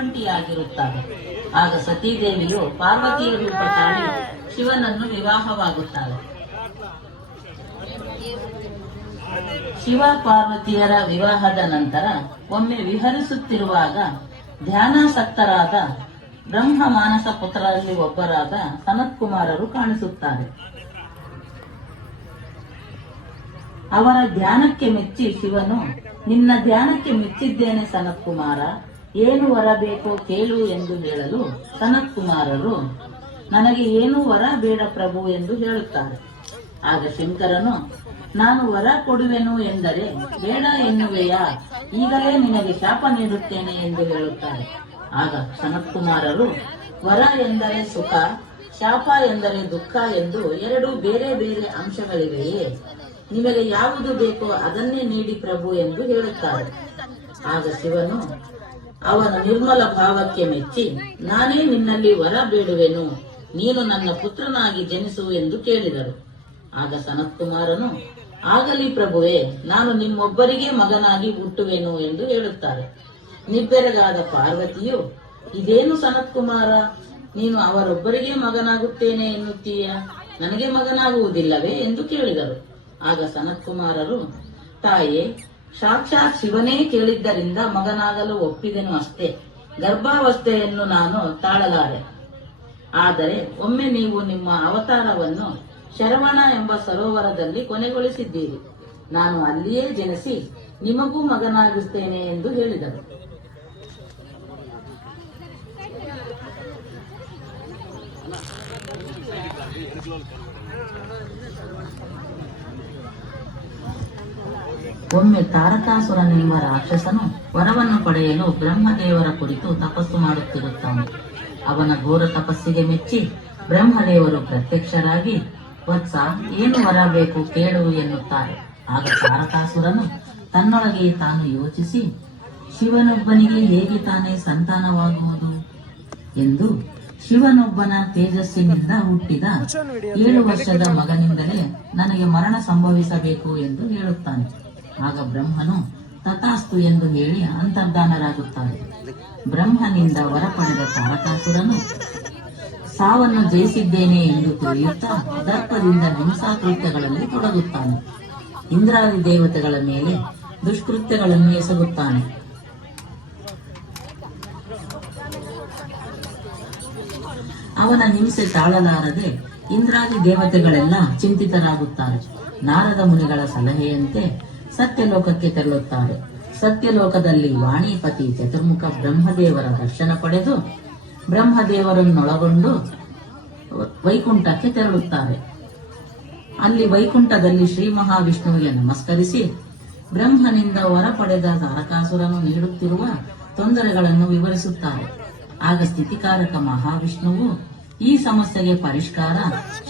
ಒಬ್ಬಂಟಿಯಾಗಿರುತ್ತಾರೆ. ಆಗ ಸತೀದೇವಿಯು ಪಾರ್ವತಿಯ ರೂಪ ತಾಳಿ ಶಿವನನ್ನು ವಿವಾಹವಾಗುತ್ತಾಳೆ. ಶಿವ ಪಾರ್ವತಿಯರ ವಿವಾಹದ ನಂತರ ಒಮ್ಮೆ ವಿಹರಿಸುತ್ತಿರುವಾಗ ಧ್ಯಾನಾಸಕ್ತರಾದ ಬ್ರಹ್ಮ ಮಾನಸ ಪುತ್ರರಲ್ಲಿ ಒಬ್ಬರಾದ ಸನತ್ಕುಮಾರರು ಕಾಣಿಸುತ್ತಾರೆ. ಅವರ ಧ್ಯಾನಕ್ಕೆ ಮೆಚ್ಚಿ ಶಿವನು, ನಿನ್ನ ಧ್ಯಾನಕ್ಕೆ ಮೆಚ್ಚಿದ್ದೇನೆ ಸನತ್ಕುಮಾರ, ಏನು ವರ ಬೇಕೋ ಕೇಳು ಎಂದು ಹೇಳಲು ಸನತ್ಕುಮಾರರು, ನನಗೆ ಏನು ವರ ಬೇಡ ಪ್ರಭು ಎಂದು ಹೇಳುತ್ತಾರೆ. ಆಗ ಶಂಕರನು, ನಾನು ವರ ಕೊಡುವೆನು ಎಂದರೆ ಬೇಡ ಎನ್ನುವೆಯಾ, ಈಗಲೇ ನಿನಗೆ ಶಾಪ ನೀಡುತ್ತೇನೆ ಎಂದು ಹೇಳುತ್ತಾರೆ. ಆಗ ಸನತ್ಕುಮಾರರು, ವರ ಎಂದರೆ ಸುಖ, ಶಾಪ ಎಂದರೆ ದುಃಖ ಎಂದು ಎರಡು ಬೇರೆ ಬೇರೆ ಅಂಶಗಳಿವೆಯೇ, ನಿಮಗೆ ಯಾವುದು ಬೇಕೋ ಅದನ್ನೇ ನೀಡಿ ಪ್ರಭು ಎಂದು ಹೇಳುತ್ತಾರೆ. ಆಗ ಶಿವನು ಅವನ ನಿರ್ಮಲ ಭಾವಕ್ಕೆ ಮೆಚ್ಚಿ, ನಾನೇ ನಿನ್ನಲ್ಲಿ ವರ ಬೇಡುವೆನು, ನೀನು ನನ್ನ ಪುತ್ರನಾಗಿ ಜನಿಸು ಎಂದು ಕೇಳಿದರು. ಆಗ ಸನತ್ಕುಮಾರನು, ಆಗಲಿ ಪ್ರಭುವೇ, ನಾನು ನಿಮ್ಮೊಬ್ಬರಿಗೆ ಮಗನಾಗಿ ಹುಟ್ಟುವೆನು ಎಂದು ಹೇಳುತ್ತಾರೆ. ನಿಬ್ಬೆರಗಾದ ಪಾರ್ವತಿಯು, ಇದೇನು ಸನತ್ಕುಮಾರ, ನೀನು ಅವರೊಬ್ಬರಿಗೆ ಮಗನಾಗುತ್ತೇನೆ ಎನ್ನುತ್ತೀಯ, ನನಗೆ ಮಗನಾಗುವುದಿಲ್ಲವೇ ಎಂದು ಕೇಳಿದರು. ಆಗ ಸನತ್ಕುಮಾರರು, ತಾಯೇ, ಸಾಕ್ಷಾತ್ ಶಿವನೇ ಕೇಳಿದ್ದರಿಂದ ಮಗನಾಗಲು ಒಪ್ಪಿದೆನು ಅಷ್ಟೇ, ಗರ್ಭಾವಸ್ಥೆಯನ್ನು ನಾನು ತಾಳಲಾರೆ. ಆದರೆ ಒಮ್ಮೆ ನೀವು ನಿಮ್ಮ ಅವತಾರವನ್ನು ಶರವಣ ಎಂಬ ಸರೋವರದಲ್ಲಿ ಕೊನೆಗೊಳಿಸಿದ್ದೀರಿ, ನಾನು ಅಲ್ಲಿಯೇ ಜನಿಸಿ ನಿಮಗೂ ಮಗನಾಗಿರುತ್ತೇನೆ ಎಂದು ಹೇಳಿದರು. ಒಮ್ಮೆ ತಾರಕಾಸುರನೆಂಬ ರಾಕ್ಷಸನು ವರವನ್ನು ಪಡೆಯಲು ಬ್ರಹ್ಮದೇವರ ಕುರಿತು ತಪಸ್ಸು ಮಾಡುತ್ತಿರುತ್ತಾನೆ. ಅವನ ಘೋರ ತಪಸ್ಸಿಗೆ ಮೆಚ್ಚಿ ಬ್ರಹ್ಮದೇವರು ಪ್ರತ್ಯಕ್ಷರಾಗಿ, ವತ್ಸ, ಏನು ವರ ಬೇಕು ಕೇಳು ಎನ್ನುತ್ತಾರೆ. ಆಗ ತಾರಕಾಸುರನು ತನ್ನೊಳಗೆ ತಾನು ಯೋಚಿಸಿ, ಶಿವನೊಬ್ಬನಿಗೆ ಹೇಗೆ ತಾನೇ ಸಂತಾನವಾಗುವುದು ಎಂದು ಶಿವನೊಬ್ಬನ ತೇಜಸ್ಸಿನಿಂದ ಹುಟ್ಟಿದ 7 ವರ್ಷದ ಮಗನಿಂದಲೇ ನನಗೆ ಮರಣ ಸಂಭವಿಸಬೇಕು ಎಂದು ಹೇಳುತ್ತಾನೆ. ಆಗ ಬ್ರಹ್ಮನು ತಥಾಸ್ತು ಎಂದು ಹೇಳಿ ಅಂತರ್ಧಾನರಾಗುತ್ತಾರೆ. ಬ್ರಹ್ಮನಿಂದ ವರ ಪಡೆದ ತಾರಕಾಸುರನು ಸಾವನ್ನು ಜಯಿಸಿದ್ದೇನೆ ಎಂದು ತಿಳಿಯುತ್ತಾ ದರ್ಪದಿಂದ ಹಿಂಸಾಕೃತ್ಯಗಳಲ್ಲಿ ತೊಡಗುತ್ತಾನೆ. ಇಂದ್ರಾದಿ ದೇವತೆಗಳ ಮೇಲೆ ದುಷ್ಕೃತ್ಯಗಳನ್ನು ಎಸಗುತ್ತಾನೆ. ಅವನ ಹಿಂಸೆ ತಾಳಲಾರದೆ ಇಂದ್ರಾದಿ ದೇವತೆಗಳೆಲ್ಲ ಚಿಂತಿತರಾಗುತ್ತಾರೆ. ನಾರದ ಮುನಿಗಳ ಸಲಹೆಯಂತೆ ಸತ್ಯಲೋಕಕ್ಕೆ ತೆರಳುತ್ತಾರೆ. ಸತ್ಯಲೋಕದಲ್ಲಿ ವಾಣಿಪತಿ ಚತುರ್ಮುಖ ಬ್ರಹ್ಮದೇವರ ದರ್ಶನ ಪಡೆದು ಬ್ರಹ್ಮದೇವರನ್ನೊಳಗೊಂಡು ವೈಕುಂಠಕ್ಕೆ ತೆರಳುತ್ತಾರೆ. ಅಲ್ಲಿ ವೈಕುಂಠದಲ್ಲಿ ಶ್ರೀ ಮಹಾವಿಷ್ಣುವಿಗೆ ನಮಸ್ಕರಿಸಿ ಬ್ರಹ್ಮನಿಂದ ವರ ಪಡೆದ ತಾರಕಾಸುರನು ನೀಡುತ್ತಿರುವ ತೊಂದರೆಗಳನ್ನು ವಿವರಿಸುತ್ತಾರೆ. ಆಗ ಸ್ಥಿತಿಕಾರಕ ಮಹಾವಿಷ್ಣುವು ಈ ಸಮಸ್ಯೆಗೆ ಪರಿಷ್ಕಾರ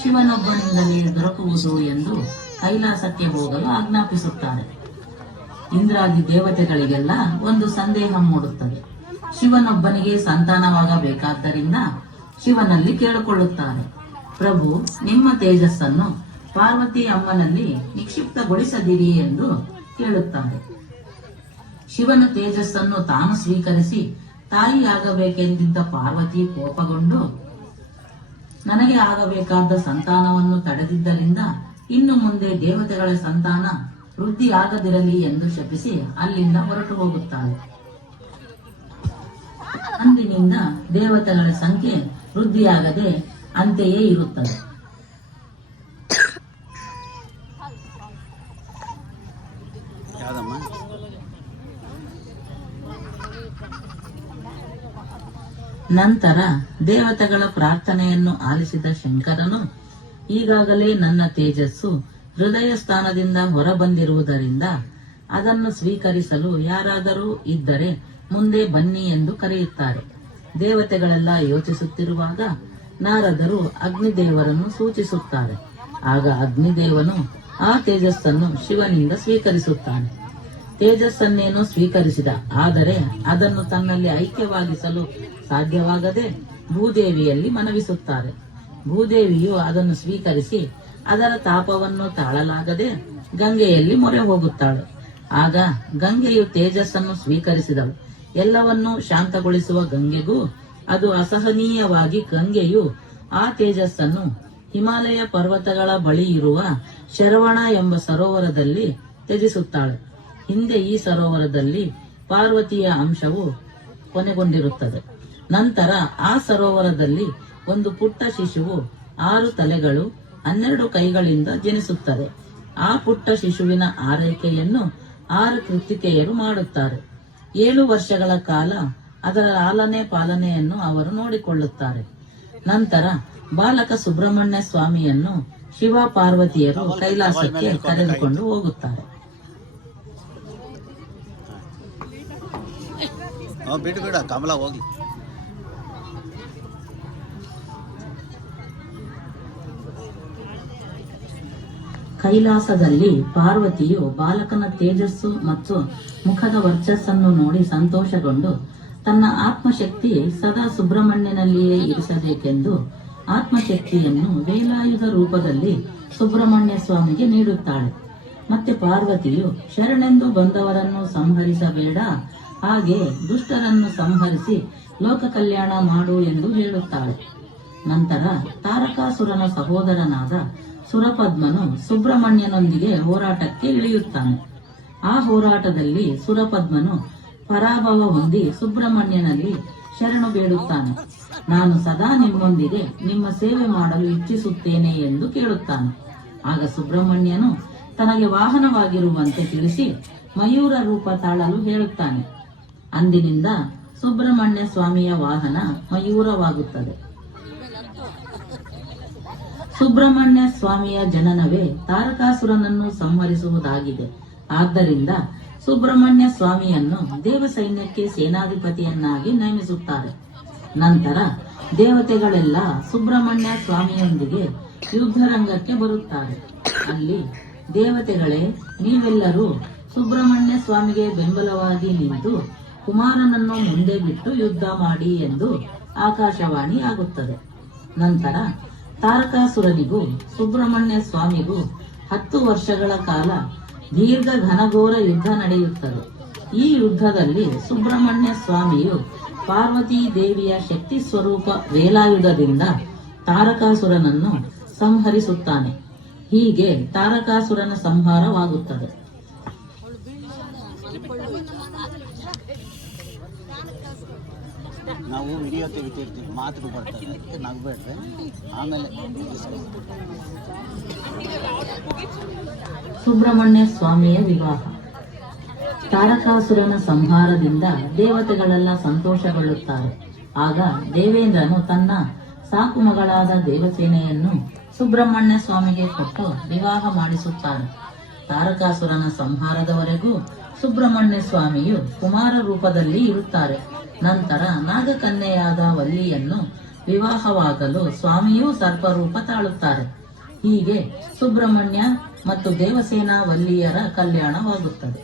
ಶಿವನೊಬ್ಬನಿಂದಲೇ ದೊರಕುವುದು ಎಂದು ಕೈಲಾಸಕ್ಕೆ ಹೋಗಲು ಆಜ್ಞಾಪಿಸುತ್ತಾರೆ. ಇಂದ್ರಾದಿ ದೇವತೆಗಳಿಗೆಲ್ಲ ಒಂದು ಸಂದೇಹ ಮೂಡುತ್ತದೆ. ಶಿವನೊಬ್ಬನಿಗೆ ಸಂತಾನವಾಗಬೇಕಾದ್ದರಿಂದ ಶಿವನಲ್ಲಿ ಕೇಳಿಕೊಳ್ಳುತ್ತಾರೆ, ಪ್ರಭು, ನಿಮ್ಮ ತೇಜಸ್ಸನ್ನು ಪಾರ್ವತಿ ಅಮ್ಮನಲ್ಲಿ ನಿಕ್ಷಿಪ್ತಗೊಳಿಸದಿರಿ ಎಂದು ಕೇಳುತ್ತಾರೆ. ಶಿವನ ತೇಜಸ್ಸನ್ನು ತಾನು ಸ್ವೀಕರಿಸಿ ತಾಯಿಯಾಗಬೇಕೆಂದಿದ್ದ ಪಾರ್ವತಿ ಕೋಪಗೊಂಡು, ನನಗೆ ಆಗಬೇಕಾದ ಸಂತಾನವನ್ನು ತಡೆದಿದ್ದರಿಂದ ಇನ್ನು ಮುಂದೆ ದೇವತೆಗಳ ಸಂತಾನ ವೃದ್ಧಿಯಾಗದಿರಲಿ ಎಂದು ಶಪಿಸಿ ಅಲ್ಲಿಂದ ಹೊರಟು ಹೋಗುತ್ತಾಳೆ. ಅಂದಿನಿಂದ ದೇವತೆಗಳ ಸಂಖ್ಯೆ ವೃದ್ಧಿಯಾಗದೆ ಅಂತೆಯೇ ಇರುತ್ತದೆ. ನಂತರ ದೇವತೆಗಳ ಪ್ರಾರ್ಥನೆಯನ್ನು ಆಲಿಸಿದ ಶಂಕರನು, ಈಗಾಗಲೇ ನನ್ನ ತೇಜಸ್ಸು ಹೃದಯ ಸ್ಥಾನದಿಂದ ಹೊರಬಂದಿರುವುದರಿಂದ ಅದನ್ನು ಸ್ವೀಕರಿಸಲು ಯಾರಾದರೂ ಇದ್ದರೆ ಮುಂದೆ ಬನ್ನಿ ಎಂದು ಕರೆಯುತ್ತಾರೆ. ದೇವತೆಗಳೆಲ್ಲ ಯೋಚಿಸುತ್ತಿರುವಾಗ ನಾರದರು ಅಗ್ನಿದೇವರನ್ನು ಸೂಚಿಸುತ್ತಾರೆ. ಆಗ ಅಗ್ನಿದೇವನು ಆ ತೇಜಸ್ಸನ್ನು ಶಿವನಿಂದ ಸ್ವೀಕರಿಸುತ್ತಾನೆ. ತೇಜಸ್ಸನ್ನೇನೋ ಸ್ವೀಕರಿಸಿದ, ಆದರೆ ಅದನ್ನು ತನ್ನಲ್ಲಿ ಐಕ್ಯವಾಗಿಸಲು ಸಾಧ್ಯವಾಗದೆ ಭೂದೇವಿಯಲ್ಲಿ ಮನವಿಸುತ್ತಾರೆ. ಭೂದೇವಿಯು ಅದನ್ನು ಸ್ವೀಕರಿಸಿ ಅದರ ತಾಪವನ್ನು ತಾಳಲಾಗದೆ ಗಂಗೆಯಲ್ಲಿ ಮೊರೆ ಹೋಗುತ್ತಾಳೆ. ಆಗ ಗಂಗೆಯು ತೇಜಸ್ಸನ್ನು ಸ್ವೀಕರಿಸಿದಳು. ಎಲ್ಲವನ್ನೂ ಶಾಂತಗೊಳಿಸುವ ಗಂಗೆಗೂ ಅದು ಅಸಹನೀಯವಾಗಿ ಗಂಗೆಯು ಆ ತೇಜಸ್ಸನ್ನು ಹಿಮಾಲಯ ಪರ್ವತಗಳ ಬಳಿ ಇರುವ ಶರವಣ ಎಂಬ ಸರೋವರದಲ್ಲಿ ತ್ಯಜಿಸುತ್ತಾಳೆ. ಹಿಂದೆ ಈ ಸರೋವರದಲ್ಲಿ ಪಾರ್ವತಿಯ ಅಂಶವು ಕೊನೆಗೊಂಡಿರುತ್ತದೆ. ನಂತರ ಆ ಸರೋವರದಲ್ಲಿ ಒಂದು ಪುಟ್ಟ ಶಿಶುವು 6 ತಲೆಗಳು 12 ಕೈಗಳಿಂದ ಜನಿಸುತ್ತದೆ. ಆ ಪುಟ್ಟ ಶಿಶುವಿನ ಆರೈಕೆಯನ್ನು 6 ಕೃತಿಕೆಯರು ಮಾಡುತ್ತಾರೆ. 7 ವರ್ಷಗಳ ಕಾಲ ಅದರ ಲಾಲನೆ ಪಾಲನೆಯನ್ನು ಅವರು ನೋಡಿಕೊಳ್ಳುತ್ತಾರೆ. ನಂತರ ಬಾಲಕ ಸುಬ್ರಹ್ಮಣ್ಯ ಸ್ವಾಮಿಯನ್ನು ಶಿವ ಪಾರ್ವತಿಯರು ಕೈಲಾಸಕ್ಕೆ ಕರೆದುಕೊಂಡು ಹೋಗುತ್ತಾರೆ. ಕಮಲ ಹೋಗಿ. ಕೈಲಾಸದಲ್ಲಿ ಪಾರ್ವತಿಯು ಬಾಲಕನ ತೇಜಸ್ಸು ಮತ್ತು ಮುಖದ ವರ್ಚಸ್ಸನ್ನು ನೋಡಿ ಸಂತೋಷಗೊಂಡು ತನ್ನ ಆತ್ಮಶಕ್ತಿ ಸದಾ ಸುಬ್ರಹ್ಮಣ್ಯನಲ್ಲಿಯೇ ಇರಿಸಬೇಕೆಂದು ಆತ್ಮಶಕ್ತಿಯನ್ನು ವೇಲಾಯುಧ ರೂಪದಲ್ಲಿ ಸುಬ್ರಹ್ಮಣ್ಯ ಸ್ವಾಮಿಗೆ ನೀಡುತ್ತಾಳೆ. ಮತ್ತೆ ಪಾರ್ವತಿಯು ಶರಣೆಂದು ಬಂದವರನ್ನು ಸಂಹರಿಸಬೇಡ, ಹಾಗೆ ದುಷ್ಟರನ್ನು ಸಂಹರಿಸಿ ಲೋಕ ಕಲ್ಯಾಣ ಮಾಡು ಎಂದು ಹೇಳುತ್ತಾಳೆ. ನಂತರ ತಾರಕಾಸುರನ ಸಹೋದರನಾದ ಸುರಪದ್ಮನು ಸುಬ್ರಹ್ಮಣ್ಯನೊಂದಿಗೆ ಹೋರಾಟಕ್ಕೆ ಇಳಿಯುತ್ತಾನೆ. ಆ ಹೋರಾಟದಲ್ಲಿ ಸುರಪದ್ಮನು ಪರಾಭವ ಹೊಂದಿ ಸುಬ್ರಹ್ಮಣ್ಯನಲ್ಲಿ ಶರಣು ಬೇಡುತ್ತಾನೆ. ನಾನು ಸದಾ ನಿಮ್ಮೊಂದಿಗೆ ನಿಮ್ಮ ಸೇವೆ ಮಾಡಲು ಇಚ್ಛಿಸುತ್ತೇನೆ ಎಂದು ಕೇಳುತ್ತಾನೆ. ಆಗ ಸುಬ್ರಹ್ಮಣ್ಯನು ತನಗೆ ವಾಹನವಾಗಿರುವಂತೆ ತಿಳಿಸಿ ಮಯೂರ ರೂಪ ತಾಳಲು ಹೇಳುತ್ತಾನೆ. ಅಂದಿನಿಂದ ಸುಬ್ರಹ್ಮಣ್ಯ ಸ್ವಾಮಿಯ ವಾಹನ ಮಯೂರವಾಗುತ್ತದೆ. ಸುಬ್ರಹ್ಮಣ್ಯ ಸ್ವಾಮಿಯ ಜನನವೇ ತಾರಕಾಸುರನನ್ನು ಸಂಹರಿಸುವುದಾಗಿದೆ. ಆದ್ದರಿಂದ ಸುಬ್ರಹ್ಮಣ್ಯ ಸ್ವಾಮಿಯನ್ನು ದೇವ ಸೈನ್ಯಕ್ಕೆ ಸೇನಾಧಿಪತಿಯನ್ನಾಗಿ ನೇಮಿಸುತ್ತಾರೆ. ನಂತರ ದೇವತೆಗಳೆಲ್ಲ ಸುಬ್ರಹ್ಮಣ್ಯ ಸ್ವಾಮಿಯೊಂದಿಗೆ ಯುದ್ಧರಂಗಕ್ಕೆ ಬರುತ್ತಾರೆ. ಅಲ್ಲಿ ದೇವತೆಗಳೇ, ನೀವೆಲ್ಲರೂ ಸುಬ್ರಹ್ಮಣ್ಯ ಸ್ವಾಮಿಗೆ ಬೆಂಬಲವಾಗಿ ನಿಂತು ಕುಮಾರನನ್ನು ಮುಂದೆ ಬಿಟ್ಟು ಯುದ್ಧ ಮಾಡಿ ಎಂದು ಆಕಾಶವಾಣಿ ಆಗುತ್ತದೆ. ನಂತರ ತಾರಕಾಸುರನಿಗೂ ಸುಬ್ರಹ್ಮಣ್ಯ ಸ್ವಾಮಿಗೂ 10 ವರ್ಷಗಳ ಕಾಲ ದೀರ್ಘ ಘನಘೋರ ಯುದ್ಧ ನಡೆಯುತ್ತದೆ. ಈ ಯುದ್ಧದಲ್ಲಿ ಸುಬ್ರಹ್ಮಣ್ಯ ಸ್ವಾಮಿಯು ಪಾರ್ವತೀ ದೇವಿಯ ಶಕ್ತಿ ಸ್ವರೂಪ ವೇಲಾಯುಧದಿಂದ ತಾರಕಾಸುರನನ್ನು ಸಂಹರಿಸುತ್ತಾನೆ. ಹೀಗೆ ತಾರಕಾಸುರನ ಸಂಹಾರವಾಗುತ್ತದೆ. ನಾವು ವಿಡಿಯೋ ತೆಗಿತಿರ್ತೀವಿ, ಮಾತು ಬರ್ತದೆ, ನಗಬೇಡ್ರೆ. ಆಮೇಲೆ ಸುಬ್ರಹ್ಮಣ್ಯ ಸ್ವಾಮಿಯ ವಿವಾಹ. ತಾರಕಾಸುರನ ಸಂಹಾರದಿಂದ ದೇವತೆಗಳೆಲ್ಲ ಸಂತೋಷಗೊಳ್ಳುತ್ತಾರೆ. ಆಗ ದೇವೇಂದ್ರನು ತನ್ನ ಸಾಕು ಮಗಳಾದ ದೇವಸೇನೆಯನ್ನು ಸುಬ್ರಹ್ಮಣ್ಯ ಸ್ವಾಮಿಗೆ ಕೊಟ್ಟು ವಿವಾಹ ಮಾಡಿಸುತ್ತಾನೆ. ತಾರಕಾಸುರನ ಸಂಹಾರದವರೆಗೂ ಸುಬ್ರಹ್ಮಣ್ಯ ಸ್ವಾಮಿಯು ಕುಮಾರ ರೂಪದಲ್ಲಿ ಇರುತ್ತಾರೆ. ನಂತರ ನಾಗಕನ್ಯೆಯಾದ ವಲ್ಲಿಯನ್ನು ವಿವಾಹವಾಗಲು ಸ್ವಾಮಿಯೂ ಸರ್ಪರೂಪ ತಾಳುತ್ತಾರೆ. ಹೀಗೆ ಸುಬ್ರಹ್ಮಣ್ಯ ಮತ್ತು ದೇವಸೇನಾ ವಲ್ಲಿಯರ ಕಲ್ಯಾಣವಾಗುತ್ತದೆ.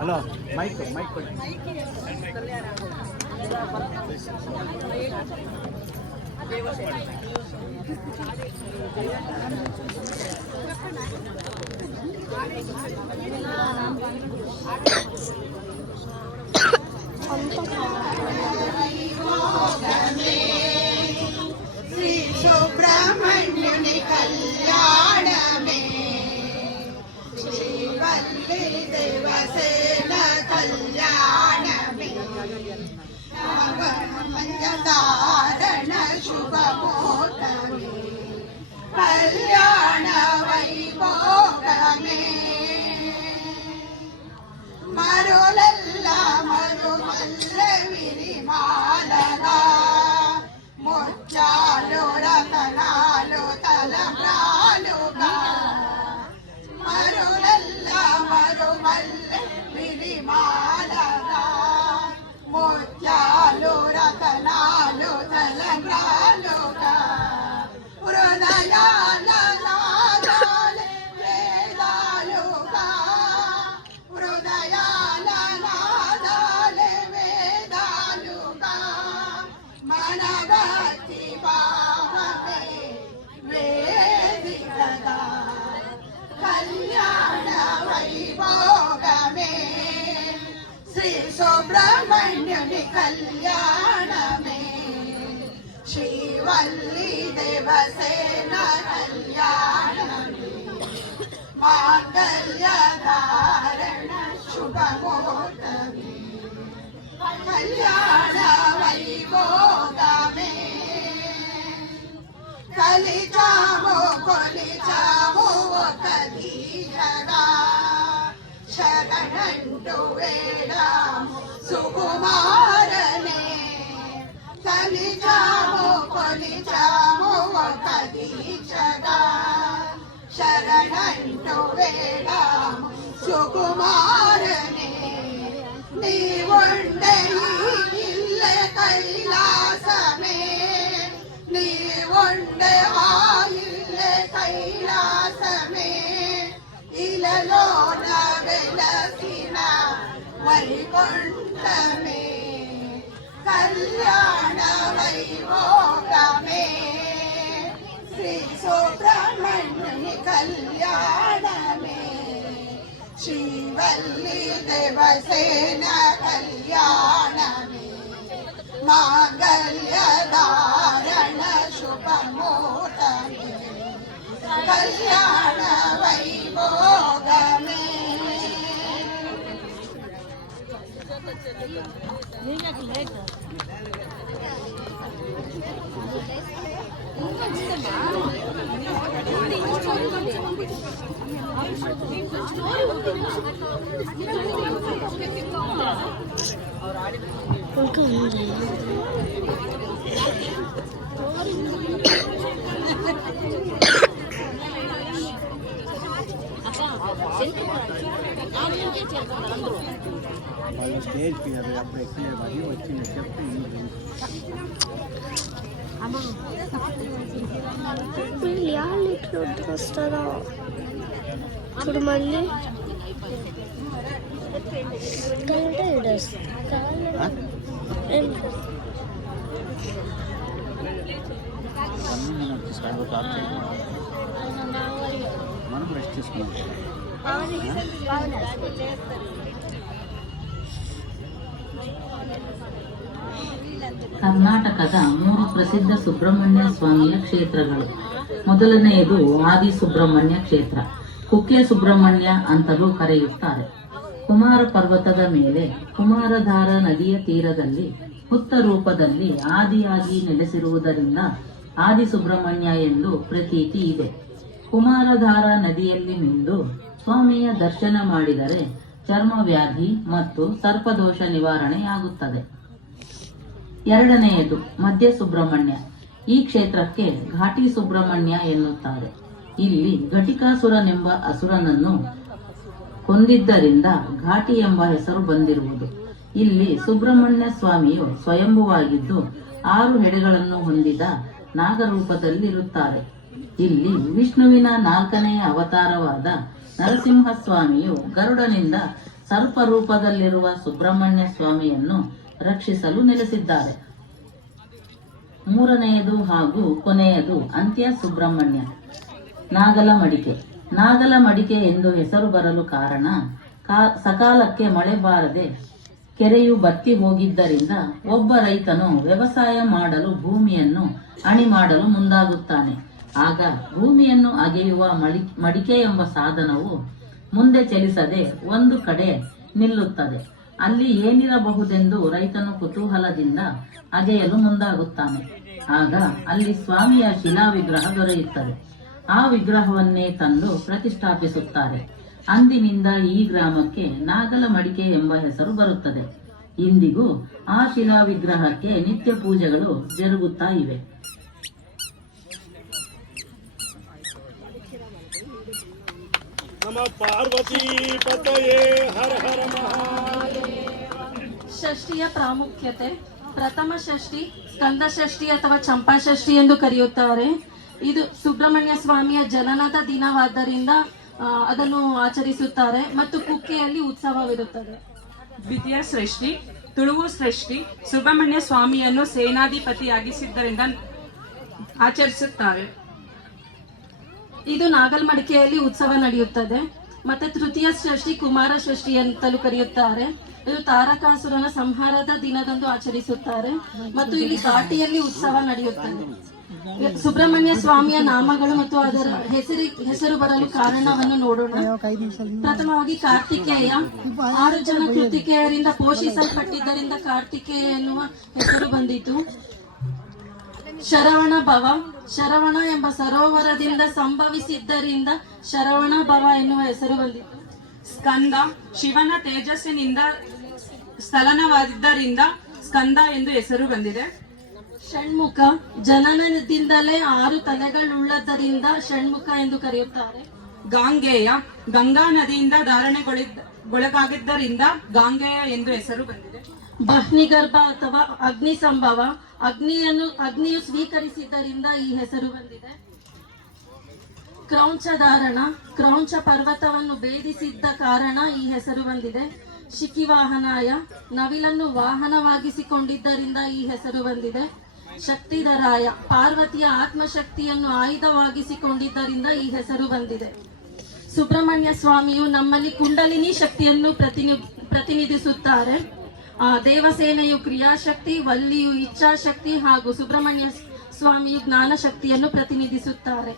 ಹಲೋ, ಮೈಕ್ ಕೊಡಿ. శ్రీ సుబ్రహ్మణ్యుని కళ్యాణమే, శ్రీవల్లి దేవసేన కళ్యాణమే, మంగళధారణ శుభమూర్తమే, కళ్యాణ వైభోగమే. మరులెల్ల మరుమల్ల విరిమాలగా, ముత్యాలు రతనాలు తలబ్రాలుగా, మరులెల్ల మరుమల్ల విరిమాలగా, ముత్యాలు రతనాలు తలబ్రాలుగా, హృదయాల నాదాలే వేదాలు श्री सुब्रह्मण्य कल्याण में श्रीवल्ली देवसेना कल्याण में मांगल्य धारण शुभ मुहूर्त में कल्याण वैभोग में कलिजामो कोलिजामो कलीजगा शरणंटु वेडामो सुकुमारने कलिजामो कोलिजामो कलीजगा शरणंटु वेडामो सुकुमारने नीवुंडे इल्ले कैलासमे नीवुंडे इल्ले कैलासमे इललोन वेलसिन वैकुंठमे कल्याण वैभोगमे श्री सुब्रह्मण्य कल्याण में श्रीवल्ली देवसेना कल्याण में मांगल्य धारण शुभ मुहूर्त में कल्याण वैभोग में వాళ్ళు స్టేజ్ మీద అప్పుడు ఎక్కినవి వచ్చిన చెప్తే వీళ్ళు ఇట్లా వస్తారా ఇప్పుడు మళ్ళీ మనం రెస్ట్ తీసుకున్నాం. ಕರ್ನಾಟಕದ 3 ಪ್ರಸಿದ್ಧ ಸುಬ್ರಹ್ಮಣ್ಯ ಸ್ವಾಮಿಯ ಕ್ಷೇತ್ರಗಳು. ಮೊದಲನೆಯದು ಆದಿ ಸುಬ್ರಹ್ಮಣ್ಯ ಕ್ಷೇತ್ರ. ಕುಕ್ಕೆ ಸುಬ್ರಹ್ಮಣ್ಯ ಅಂತಲೂ ಕರೆಯುತ್ತಾರೆ. ಕುಮಾರ ಪರ್ವತದ ಮೇಲೆ ಕುಮಾರಧಾರ ನದಿಯ ತೀರದಲ್ಲಿ ಹುತ್ತ ರೂಪದಲ್ಲಿ ಆದಿಯಾಗಿ ನೆಲೆಸಿರುವುದರಿಂದ ಆದಿ ಸುಬ್ರಹ್ಮಣ್ಯ ಎಂದು ಪ್ರತೀತಿ ಇದೆ. ಕುಮಾರಧಾರ ನದಿಯಲ್ಲಿ ಮಿಂದು ಸ್ವಾಮಿಯ ದರ್ಶನ ಮಾಡಿದರೆ ಚರ್ಮ ವ್ಯಾಧಿ ಮತ್ತು ಸರ್ಪದೋಷ ನಿವಾರಣೆಯಾಗುತ್ತದೆ. ಎರಡನೆಯದು ಮಧ್ಯ ಸುಬ್ರಹ್ಮಣ್ಯ. ಈ ಕ್ಷೇತ್ರಕ್ಕೆ ಘಾಟಿ ಸುಬ್ರಹ್ಮಣ್ಯ ಎನ್ನುತ್ತಾರೆ. ಇಲ್ಲಿ ಘಟಿಕಾಸುರನೆಂಬ ಅಸುರನನ್ನು ಕೊಂದಿದ್ದರಿಂದ ಘಾಟಿ ಎಂಬ ಹೆಸರು ಬಂದಿರುವುದು. ಇಲ್ಲಿ ಸುಬ್ರಹ್ಮಣ್ಯ ಸ್ವಾಮಿಯು ಸ್ವಯಂಭುವಾಗಿದ್ದು 6 ಹೆಡೆಗಳನ್ನು ಹೊಂದಿದ ನಾಗರೂಪದಲ್ಲಿರುತ್ತಾರೆ. ಇಲ್ಲಿ ವಿಷ್ಣುವಿನ 4ನೇ ಅವತಾರವಾದ ನರಸಿಂಹ ಸ್ವಾಮಿಯು ಗರುಡನಿಂದ ಸರ್ಪ ರೂಪದಲ್ಲಿರುವ ಸುಬ್ರಹ್ಮಣ್ಯ ಸ್ವಾಮಿಯನ್ನು ರಕ್ಷಿಸಲು ನೆಲೆಸಿದ್ದಾರೆ. ಮೂರನೆಯದು ಹಾಗೂ ಕೊನೆಯದು ಅಂತ್ಯ ಸುಬ್ರಹ್ಮಣ್ಯ. ನಾಗಲ ಮಡಿಕೆ. ನಾಗಲ ಮಡಿಕೆ ಎಂದು ಹೆಸರು ಬರಲು ಕಾರಣ ಸಕಾಲಕ್ಕೆ ಮಳೆ ಬಾರದೆ ಕೆರೆಯು ಬತ್ತಿ ಹೋಗಿದ್ದರಿಂದ ಒಬ್ಬ ರೈತನು ವ್ಯವಸಾಯ ಮಾಡಲು ಭೂಮಿಯನ್ನು ಅಣಿ ಮಾಡಲು ಮುಂದಾಗುತ್ತಾನೆ. ಆಗ ಭೂಮಿಯನ್ನು ಅಗೆಯುವ ಮಡಿಕೆ ಎಂಬ ಸಾಧನವು ಮುಂದೆ ಚಲಿಸದೆ ಒಂದು ಕಡೆ ನಿಲ್ಲುತ್ತದೆ. ಅಲ್ಲಿ ಏನಿರಬಹುದೆಂದು ರೈತನು ಕುತೂಹಲದಿಂದ ಅಗೆಯಲು ಮುಂದಾಗುತ್ತಾನೆ. ಆಗ ಅಲ್ಲಿ ಸ್ವಾಮಿಯ ಶಿಲಾ ವಿಗ್ರಹ ದೊರೆಯುತ್ತದೆ. ಆ ವಿಗ್ರಹವನ್ನೇ ತಂದು ಪ್ರತಿಷ್ಠಾಪಿಸುತ್ತಾರೆ. ಅಂದಿನಿಂದ ಈ ಗ್ರಾಮಕ್ಕೆ ನಾಗಲ ಮಡಿಕೆ ಎಂಬ ಹೆಸರು ಬರುತ್ತದೆ. ಇಂದಿಗೂ ಆ ಶಿಲಾ ವಿಗ್ರಹಕ್ಕೆ ನಿತ್ಯ ಪೂಜೆಗಳು ಜರುಗುತ್ತಾ ಇವೆ. ಪಾರ್ವತಿ ಪತಯೇ ಹರ ಹರ ಮಹಾದೇವ. ಷಷ್ಠಿಯ ಪ್ರಾಮುಖ್ಯತೆ. ಪ್ರಥಮ ಷಷ್ಠಿ, ಸ್ಕಂದ ಷಷ್ಠಿ ಅಥವಾ ಚಂಪಾ ಷಷ್ಠಿ ಎಂದು ಕರೆಯುತ್ತಾರೆ. ಇದು ಸುಬ್ರಹ್ಮಣ್ಯ ಸ್ವಾಮಿಯ ಜನನದ ದಿನವಾದ್ದರಿಂದ ಅದನ್ನು ಆಚರಿಸುತ್ತಾರೆ ಮತ್ತು ಕುಕ್ಕೆಯಲ್ಲಿ ಉತ್ಸವವಿರುತ್ತದೆ. ದ್ವಿತೀಯ ಶ್ರೇಷ್ಠಿ, ತುಳುವು ಶ್ರೇಷ್ಠಿ ಸುಬ್ರಹ್ಮಣ್ಯ ಸ್ವಾಮಿಯನ್ನು ಸೇನಾಧಿಪತಿಯಾಗಿಸಿದ್ದರಿಂದ ಆಚರಿಸುತ್ತಾರೆ. ಇದು ನಾಗಲ್ಮಡಿಕೆಯಲ್ಲಿ ಉತ್ಸವ ನಡೆಯುತ್ತದೆ. ಮತ್ತೆ ತೃತೀಯ ಷಷ್ಠಿ ಕುಮಾರ ಷಷ್ಠಿ ಅಂತಲೂ ಕರೆಯುತ್ತಾರೆ. ಇದು ತಾರಕಾಸುರನ ಸಂಹಾರದ ದಿನದಂದು ಆಚರಿಸುತ್ತಾರೆ ಮತ್ತು ಇಲ್ಲಿ ಘಾಟಿಯಲ್ಲಿ ಉತ್ಸವ ನಡೆಯುತ್ತದೆ. ಸುಬ್ರಹ್ಮಣ್ಯ ಸ್ವಾಮಿಯ ನಾಮಗಳು ಮತ್ತು ಅದರ ಹೆಸರು ಬರಲು ಕಾರಣವನ್ನು ನೋಡೋಣ. ಪ್ರಥಮವಾಗಿ ಕಾರ್ತಿಕೇಯ. 6 ಜನ ಕೃತಿಕೆಯರಿಂದ ಪೋಷಿಸಲ್ಪಟ್ಟಿದ್ದರಿಂದ ಕಾರ್ತಿಕೇಯ ಎನ್ನುವ ಹೆಸರು ಬಂದಿತು. ಶರವಣ ಭವ. ಶರವಣ ಎಂಬ ಸರೋವರದಿಂದ ಸಂಭವಿಸಿದ್ದರಿಂದ ಶರವಣ ಭವ ಎನ್ನುವ ಹೆಸರು ಬಂದಿತು. ಸ್ಕಂದ. ಶಿವನ ತೇಜಸ್ಸಿನಿಂದ ಸ್ಥಳನವಾದ್ದರಿಂದ ಸ್ಕಂದ ಎಂದು ಹೆಸರು ಬಂದಿದೆ. ಷಣ್ಮುಖ. ಜನನದಿಂದಲೇ 6 ತಲೆಗಳುಳ್ಳದ್ದರಿಂದ ಷಣ್ಮುಖ ಎಂದು ಕರೆಯುತ್ತಾರೆ. ಗಾಂಗೇಯ. ಗಂಗಾ ನದಿಯಿಂದ ಧಾರಣೆಗೊಳಗಾಗಿದ್ದರಿಂದ ಗಾಂಗೇಯ ಎಂದು ಹೆಸರು ಬಂದಿದೆ. ಬಹ್ನಿಗರ್ಭ ಅಥವಾ ಅಗ್ನಿ ಸಂಭವ. ಅಗ್ನಿಯು ಸ್ವೀಕರಿಸಿದ್ದರಿಂದ ಈ ಹೆಸರು ಬಂದಿದೆ. ಕ್ರೌಂಚ ಧಾರಣ. ಕ್ರೌಂಚ ಪರ್ವತವನ್ನು ಭೇದಿಸಿದ್ದ ಕಾರಣ ಈ ಹೆಸರು ಬಂದಿದೆ. ಶಿಖಿವಾಹನಾಯ. ನವಿಲನ್ನು ವಾಹನವಾಗಿಸಿಕೊಂಡಿದ್ದರಿಂದ ಈ ಹೆಸರು ಬಂದಿದೆ. ಶಕ್ತಿಧರಾಯ. ಪಾರ್ವತಿಯ ಆತ್ಮಶಕ್ತಿಯನ್ನು ಆಯುಧವಾಗಿಸಿಕೊಂಡಿದ್ದರಿಂದ ಈ ಹೆಸರು ಬಂದಿದೆ. ಸುಬ್ರಹ್ಮಣ್ಯ ಸ್ವಾಮಿಯು ನಮ್ಮಲ್ಲಿ ಕುಂಡಲಿನಿ ಶಕ್ತಿಯನ್ನು ಪ್ರತಿನಿಧಿಸುತ್ತಾರೆ. ದೇವಸೇನೆಯು ಕ್ರಿಯಾಶಕ್ತಿ, ವಲ್ಲಿಯು ಇಚ್ಛಾಶಕ್ತಿ ಹಾಗೂ ಸುಬ್ರಹ್ಮಣ್ಯ ಸ್ವಾಮಿಯು ಜ್ಞಾನ ಶಕ್ತಿಯನ್ನು ಪ್ರತಿನಿಧಿಸುತ್ತಾರೆ.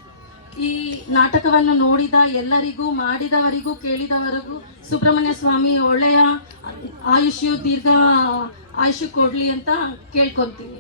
ಈ ನಾಟಕವನ್ನು ನೋಡಿದ ಎಲ್ಲರಿಗೂ, ಮಾಡಿದವರಿಗೂ, ಕೇಳಿದವರಿಗೂ ಸುಬ್ರಹ್ಮಣ್ಯ ಸ್ವಾಮಿ ಒಳ್ಳೆಯ ದೀರ್ಘ ಆಯುಷ್ಯ ಕೊಡ್ಲಿ ಅಂತ ಕೇಳ್ಕೊಂತೀವಿ.